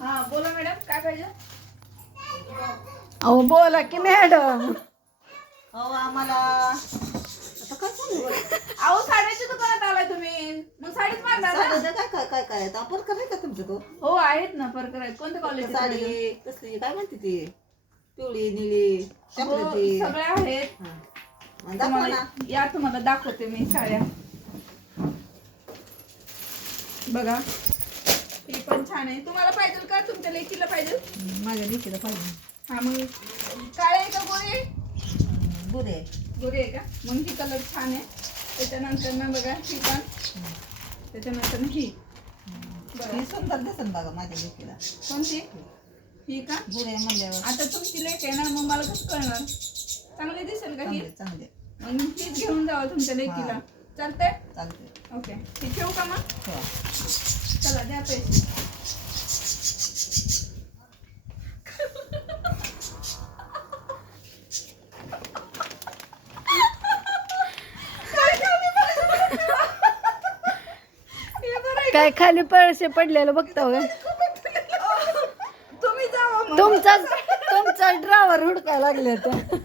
हा बोला मॅडम, काय पाहिजे? अहो बोला की मॅडम. अहो आम्हाला आता काय सांगू बरं? अहो साड्याच्या दुकानात आलाय तुम्ही, मग साडीच मारणार ना? साडीचं काय काय काय काय आता आपण करायचं का तुमचं तो हो आहेत ना, परकर आहेत. कोणत्या क्वालिटी साडी कसली काय म्हणते ती पिवळी निळी चॉकलेटी सगळ्या आहेत. दाखवा ना. तुम्हाला या, तुम्हाला दाखवते मी साड्या. बघा ही पण छान आहे. तुम्हाला पाहिजे का? तुमच्या लेकीला पाहिजे? माझ्या लेकीला पाहिजे. हा मग काळे आहे का गोरे? बुरे गोरे आहे का? मग ही कलर छान आहे. त्याच्यानंतर ना बघा ही पण, त्याच्यानंतर ही ही सुंदर दिसन बघा माझ्या लेकीला. कोणती? ही का? बुरे म्हणल्यावर आता तुमची लेक आहे ना, मग मला कसं कळणार? चांगली दिसेल का ही? चांगले चांगले मग हीच घेऊन जावा तुमच्या लेकीला. चालतंय? चालते ओके, ही ठेवू का मग? ठेवा. चला द्या पैसे. काय खाली पैसे पडलेलं बघता होय? तुम्ही जावा मग. तुमचा ड्रायव्हर हुडकायला लागले तर